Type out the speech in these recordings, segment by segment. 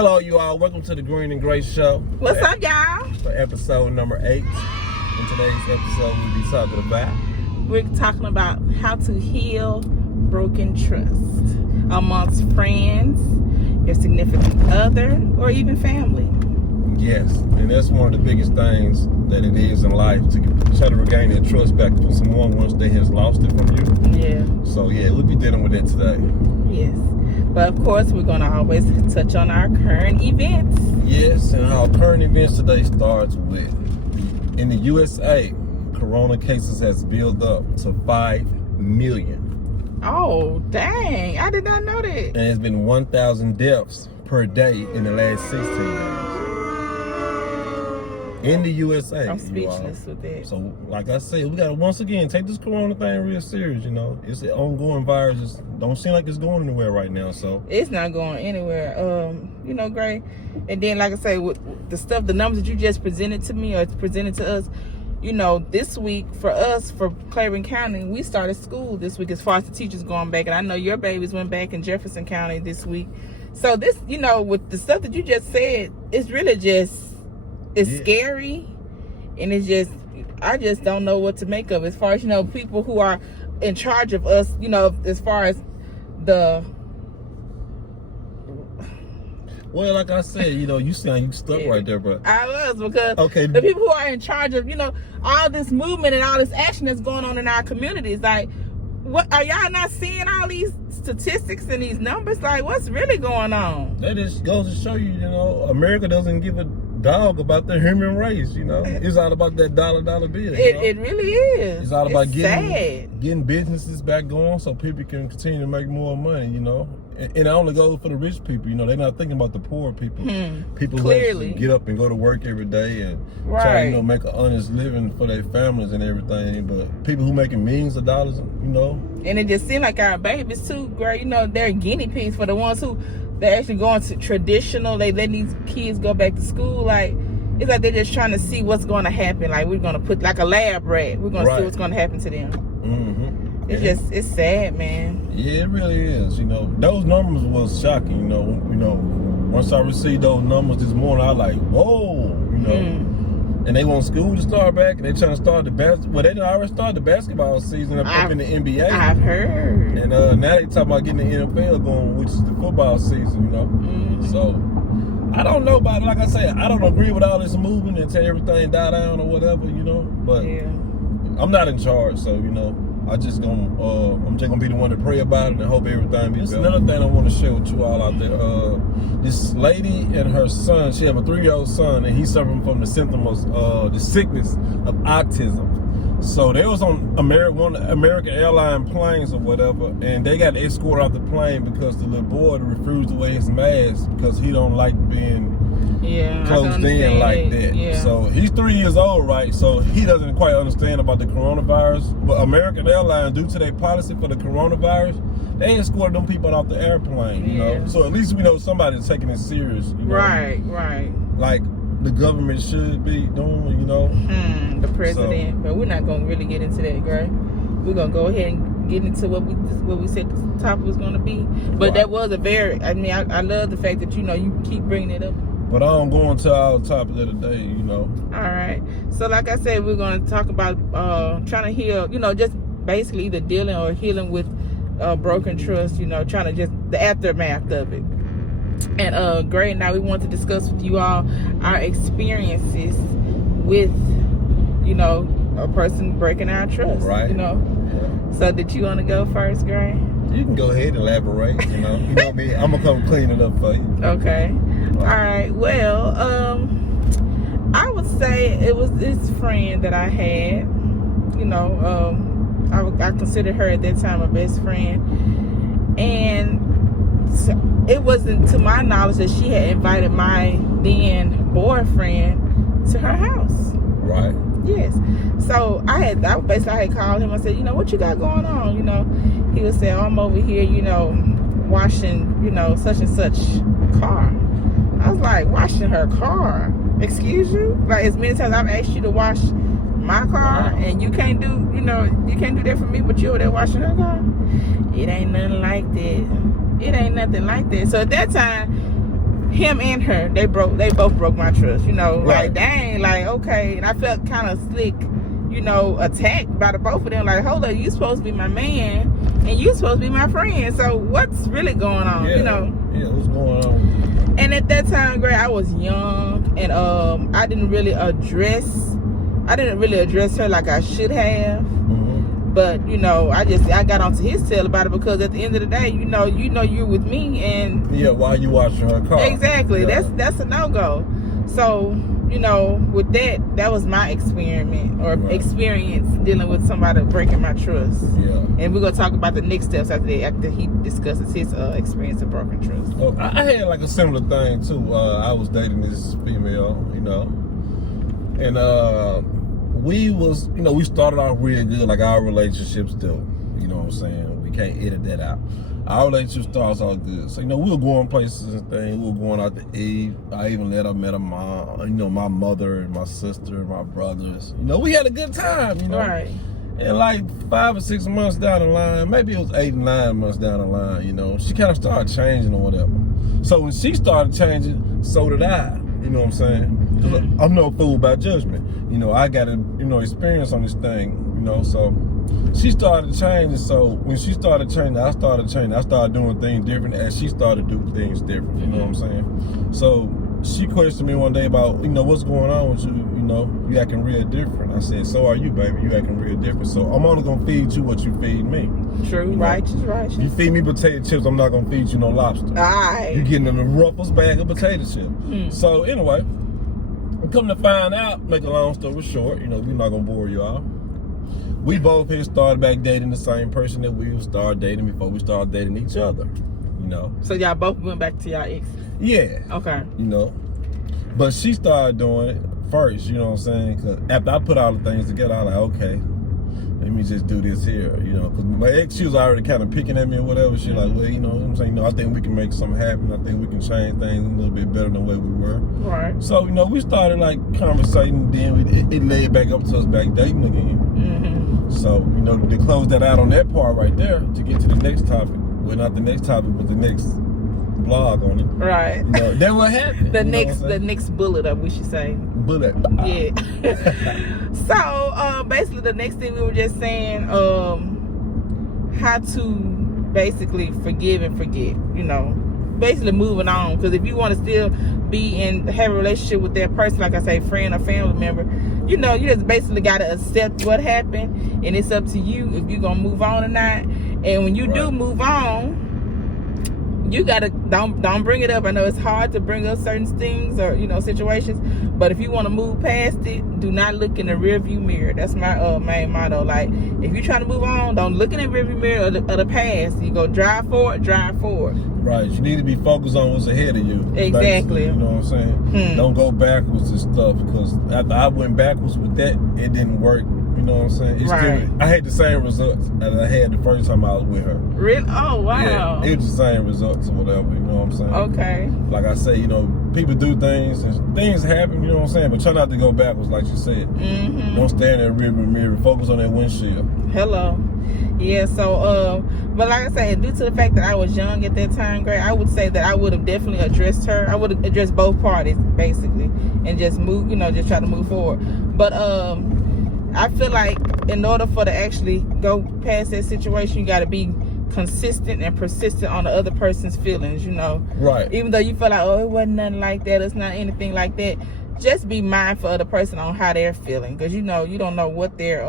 Hello, you all. Welcome to the Green and Gray Show. What's up, y'all? For episode number 8. In today's episode, we'll be talking about how to heal broken trust amongst friends, your significant other, or even family. Yes, and that's one of the biggest things that it is in life, to try to regain their trust back from someone once they has lost it from you. Yeah. So yeah, we'll be dealing with that today. Yes. But of course, we're going to always touch on our current events. Yes, and our current events today starts with, in the USA, corona cases has built up to 5 million. Oh, dang. I did not know that. And it's been 1,000 deaths per day in the last 16 days. In the USA. I'm speechless with that. So, like I said, we got to once again take this corona thing real serious, you know. It's an ongoing virus. It don't seem like it's going anywhere right now, so. It's not going anywhere. You know, Gray. And then, like I say, with the stuff, the numbers that you just presented to me or presented to us, you know, this week for us, for Claiborne County, we started school this week as far as the teachers going back. And I know your babies went back in Jefferson County this week. So this, you know, with the stuff that you just said, it's really just, it's scary. And it's just, I just don't know what to make of it. As far as, you know, people who are in charge of us, you know, as far as the... Well, like I said, you know, you sound you stuck right there, but I was, because the people who are in charge of, you know, all this movement and all this action that's going on in our communities, like, what are y'all not seeing all these statistics and these numbers? Like, what's really going on? That just goes to show you, you know, America doesn't give a dog about the human race, you know. It's all about that dollar bill. It really is. It's all about getting businesses back going so people can continue to make more money, you know. And it only goes for the rich people, you know. They're not thinking about the poor people. People who actually get up and go to work every day and try to, you know, make an honest living for their families and everything. But people who making millions of dollars, you know. And it just seems like our babies too, girl, you know, they're guinea pigs for the ones who they're actually going to traditional. They let these kids go back to school. Like, it's like they're just trying to see what's going to happen. Like, we're going to put like a lab rat. We're going to see what's going to happen to them. It's just, it's sad, man. Yeah, it really is. You know, those numbers was shocking. You know, once I received those numbers this morning, I was like, whoa, you know. And they want school to start back, and they trying to start the well, they already started the basketball season up in the NBA. I've heard. And now they talking about getting the NFL going, which is the football season, you know. So I don't know about it. Like I said, I don't agree with all this movement until everything die down or whatever, you know. But I'm not in charge, so you know. I'm just gonna be the one to pray about it and hope everything be better. Another thing I want to share with you all out there. This lady and her son, she have a 3-year-old son, and he's suffering from the symptoms of the sickness of autism. So they was on one American airline planes or whatever, and they got escorted off the plane because the little boy refused to wear his mask because he don't like being closed in like that. So he's 3 years old, right? So he doesn't quite understand about the coronavirus. But American Airlines, due to their policy for the coronavirus, they escorted them people off the airplane, you know. So at least we know somebody's taking it serious, you know? Right. Like the government should be doing, you know. The president. But we're not gonna really get into that, girl. We're gonna go ahead and get into what we said the topic was gonna be. But that was a very, I mean, I love the fact that, you know, you keep bringing it up. But I don't go into our topic of the day, you know. All right. So like I said, we're going to talk about trying to heal, you know, just basically either dealing or healing with broken trust, you know, trying to just the aftermath of it. And Gray and I, we want to discuss with you all our experiences with, you know, a person breaking our trust, you know. So did you want to go first, Gray? You can go ahead and elaborate, you know. You know me, I'm going to come clean it up for you. Okay. All right. Well, I would say it was this friend that I had. You know, I considered her at that time a best friend, and it wasn't to my knowledge that she had invited my then boyfriend to her house. Right. Yes. So I had called him. I said, you know, what you got going on? You know, he would say, oh, I'm over here, you know, washing, you know, such and such car. I was like, washing her car? Excuse you? Like, as many times I've asked you to wash my car, and you can't do, you know, you can't do that for me, but you're over there washing her car? It ain't nothing like that. It ain't nothing like that. So at that time, him and her, they both broke my trust, you know. Right. Like, dang, like, okay. And I felt kind of slick, you know, attacked by the both of them. Like, hold up, you supposed to be my man and you supposed to be my friend. So what's really going on, Yeah. you know? Yeah, what's going on? And at that time, Gray, I was young, and I didn't really address her like I should have. But you know, I got onto his tail about it, because at the end of the day, you know you're with me, and Yeah, while you watching her car. exactly, Yeah. that's a no-go. So, you know, with that was my experience dealing with somebody breaking my trust. Yeah. And we're gonna talk about the next steps after he discusses his experience of broken trust. Oh, I had like a similar thing too. I was dating this female, you know, and we started off real good, like our relationships do. You know what I'm saying? We can't edit that out. Our relationship starts off good. So, you know, we were going places and things. We were going out to eat. I even met her mom, you know, my mother and my sister and my brothers. You know, we had a good time, you know. Right. And like 5 or 6 months down the line, maybe it was 8 or 9 months down the line, you know, she kind of started changing or whatever. So when she started changing, so did I. You know what I'm saying? 'Cause I'm no fool by judgment. You know, I got experience on this thing, you know, so she started changing. So when she started changing, I started changing. I started doing things different as she started doing things different. You know what I'm saying? So she questioned me one day about, you know, what's going on with you? You know, you acting real different. I said, so are you, baby. You acting real different. So I'm only going to feed you what you feed me. True, you know? righteous. You feed me potato chips, I'm not going to feed you no lobster. Aye. You getting in the roughest bag of potato chips. So anyway, come to find out, make a long story short, you know, we're not going to bore you all. We both had started back dating the same person that we started dating before we started dating each other, you know. So y'all both went back to y'all exes? Yeah. Okay. You know. But she started doing it first, you know what I'm saying? Because after I put all the things together, I was like, okay, let me just do this here, you know. Because my ex, she was already kind of picking at me or whatever. She like, well, you know what I'm saying? You know, I think we can make something happen. I think we can change things a little bit better than the way we were. Right. So, you know, we started like conversating, then it led back up to us back dating again. So, you know, to close that out on that part right there, to get to the next topic. Well, not the next topic, but the next blog on it. Right. You know, then what happened? the next bullet up, we should say. Bullet. Yeah. So basically the next thing we were just saying, how to basically forgive and forget, you know. Basically moving on, because if you want to still be in have a relationship with that person, like I say, friend or family member, you know, you just basically got to accept what happened, and it's up to you if you're gonna move on or not. And when you do move on, you gotta don't bring it up. I know it's hard to bring up certain things or, you know, situations, but if you want to move past it, do not look in the rearview mirror. That's my main motto. Like, if you're trying to move on, don't look in the rearview mirror of the past. You go drive forward. Right. You need to be focused on what's ahead of you. Exactly. You know what I'm saying? Don't go backwards and stuff, because after I went backwards with that, it didn't work. You know what I'm saying? It's still, I had the same results that I had the first time I was with her. Really? Oh, wow. Yeah, it was the same results or whatever. You know what I'm saying? Okay. Like I say, you know, people do things and things happen. You know what I'm saying? But try not to go backwards, like you said. Don't stand in the rearview mirror. Focus on that windshield. Hello. Yeah. So, but like I said, due to the fact that I was young at that time, Gray, I would say that I would have definitely addressed her. I would have addressed both parties basically, and just move. You know, just try to move forward. But I feel like in order for to actually go past that situation, you got to be consistent and persistent on the other person's feelings, you know. Right. Even though you feel like, oh, it wasn't nothing like that, it's not anything like that, just be mindful of the person on how they're feeling, because you know, you don't know what they're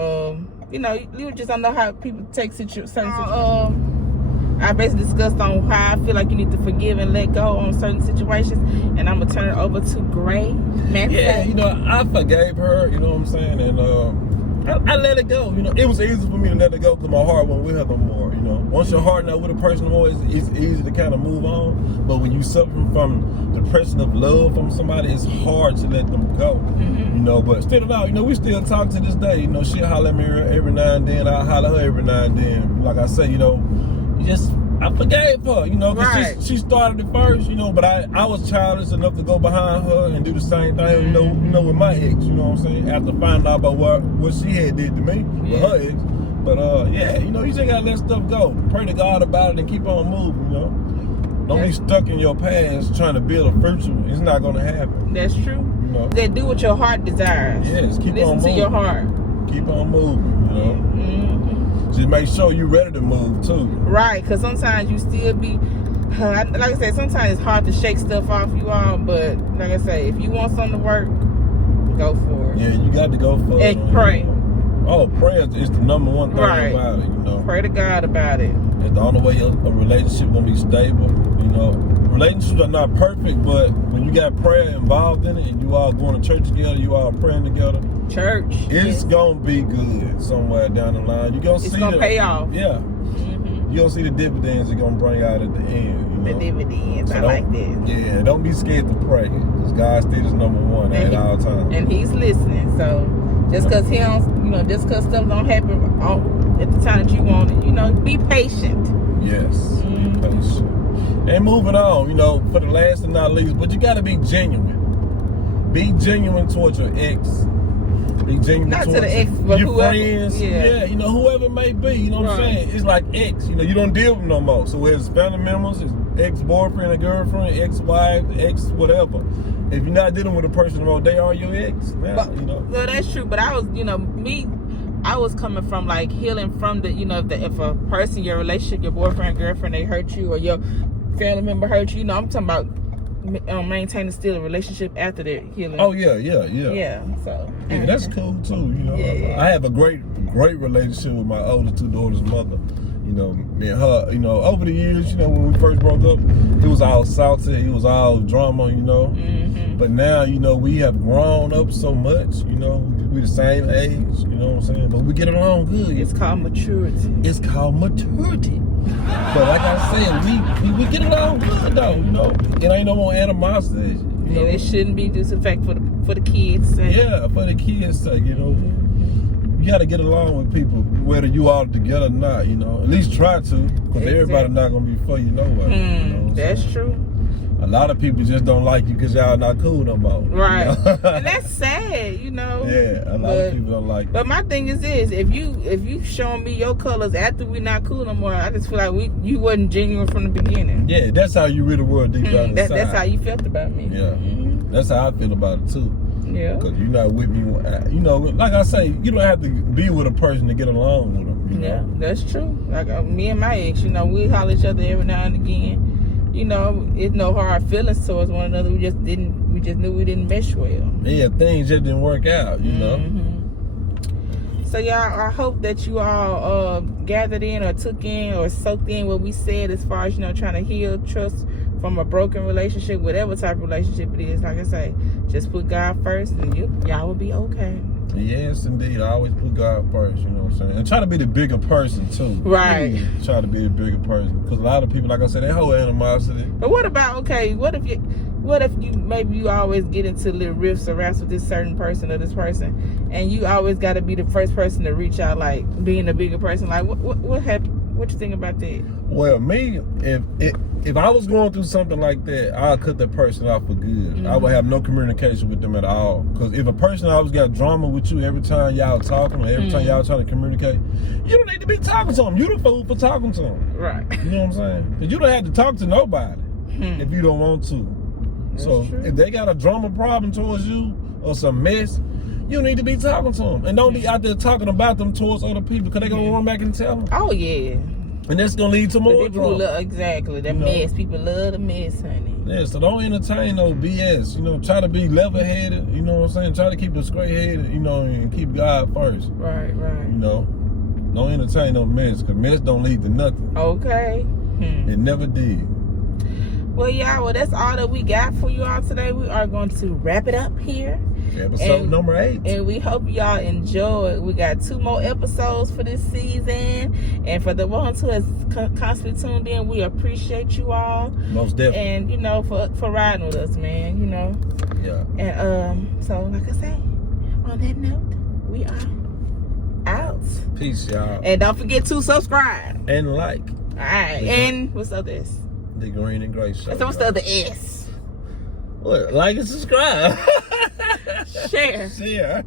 you know, you just don't know how people take certain situations. I basically discussed on how I feel like you need to forgive and let go on certain situations, and I'm gonna turn it over to Gray. Yeah, you know, I forgave her, you know what I'm saying, and I let it go. You know, it was easy for me to let it go because my heart wasn't with her no more. You know, once your heart not with a person no more, it's easy to kind of move on. But when you suffering from depression of love from somebody, it's hard to let them go. You know, but still now, you know, we still talk to this day. You know, she'll holler at me every now and then. I holler at her every now and then. Like I say, you know, I forgave her, you know, because she started it first, you know, but I was childish enough to go behind her and do the same thing, you know, with my ex, you know what I'm saying, after finding out about what she had did to me with her ex. But, yeah, you know, you just got to let stuff go. Pray to God about it and keep on moving, you know. Don't be stuck in your past trying to build a future. It's not gonna happen. That's true. You know? They do what your heart desires. Yes, keep on moving. Listen to your heart. Keep on moving, you know. Mm-hmm. Just make sure you're ready to move too. Right, because sometimes you still be, like I said, sometimes it's hard to shake stuff off you all, but like I say, if you want something to work, go for it. Yeah, you got to go for it. And pray. Oh, prayer is the number one thing Right. about it, you know. Pray to God about it. It's the only way a relationship gonna be stable, you know. Relationships are not perfect, but when you got prayer involved in it and you all going to church together, you all praying together, Church. it's gonna be good somewhere down the line. You're gonna see It's gonna pay off. Yeah. Mm-hmm. You're gonna see the dividends it's gonna bring out at the end, you know. The dividends. So I like that. Yeah, don't be scared to pray, because God still is number one at all times. And He's listening. So just because He don't, just because stuff don't happen at the time that you want it, be patient. Yes, Mm-hmm. be patient. And moving on, for the last and not least, but you gotta be genuine. Be genuine towards your ex. Be genuine Not towards to the ex, but your whoever. friends. Yeah. Whoever it may be, you know what I'm Right. saying? It's like ex, you don't deal with them no more. So whether it's family members, it's ex-boyfriend or girlfriend, ex-wife, ex-whatever. If you're not dealing with a person no more, they are your ex. Now, Well, that's true. But I was, I was coming from like healing from the, if a person, your relationship, your boyfriend, girlfriend, they hurt you, or your family member hurt you. I'm talking about maintaining still a relationship after their healing. Oh yeah. Yeah. So. Yeah, that's cool too. Yeah. I have a great relationship with my oldest two daughters' mother. Me and her. Over the years, when we first broke up, it was all salty, it was all drama. Mm-hmm. But now, we have grown up so much. We the same age. You know what I'm saying? But we get along good. It's called maturity. It's called maturity. But like I said, we get along good though. It ain't no more animosity. And it shouldn't be disrespectful for the kids' sake. Yeah, for the kids' sake, You got to get along with people, whether you all together or not, At least try to, because everybody not going to be for you nowhere. That's true. A lot of people just don't like you because y'all not cool no more. Right. And that's sad, Yeah, a lot of people don't like you. But my thing is this, if you showing me your colors after we not cool no more, I just feel like you wasn't genuine from the beginning. Yeah, that's how you read the word deep down inside. That's how you felt about me. Yeah. That's how I feel about it too. Yeah. Because you're not with me. Like I say, you don't have to be with a person to get along with them. Yeah, that's true. Like me and my ex, we holler at each other every now and again. It's no hard feelings towards one another. We just knew we didn't mesh well. Yeah, things just didn't work out, So y'all, I hope that you all gathered in or took in or soaked in what we said as far as, trying to heal trust from a broken relationship, whatever type of relationship it is. Like I say, just put God first and y'all will be okay. Yes, indeed. I always put God first, you know what I'm saying? And try to be the bigger person, too. Right. Please try to be the bigger person. Because a lot of people, like I said, they hold animosity. But what if maybe you always get into little riffs or raps with this certain person or this person, and you always got to be the first person to reach out, like being a bigger person? Like, what happened? What you think about that? Well, me, if I was going through something like that, I'll cut that person off for good. I would have no communication with them at all. Because if a person always got drama with you every time y'all talking or every time y'all trying to communicate, you don't need to be talking to them. You the fool for talking to them. Right. You know what I'm saying? Because you don't have to talk to nobody if you don't want to. That's so true. If they got a drama problem towards you or some mess, you need to be talking to them. And don't be out there talking about them towards other people, because they're going to run back and tell them. Oh, yeah. And that's going to lead to more drama. Exactly. The mess. People love the mess, honey. Yeah, so don't entertain no BS. Try to be level-headed. You know what I'm saying? Try to keep it straight-headed, and keep God first. Right. Don't entertain no mess, because mess don't lead to nothing. Okay. It never did. Well, y'all, that's all that we got for you all today. We are going to wrap it up here. Episode number 8. And we hope y'all enjoy it. We got 2 more episodes for this season. And for the ones who has constantly tuned in, we appreciate you all. Most definitely. And, for riding with us, man, Yeah. And so, like I say, on that note, we are out. Peace, y'all. And don't forget to subscribe. And like. All right. And what's the other S? The Green and Gray Show. So what's the other S? What? Like and subscribe. Share. Share.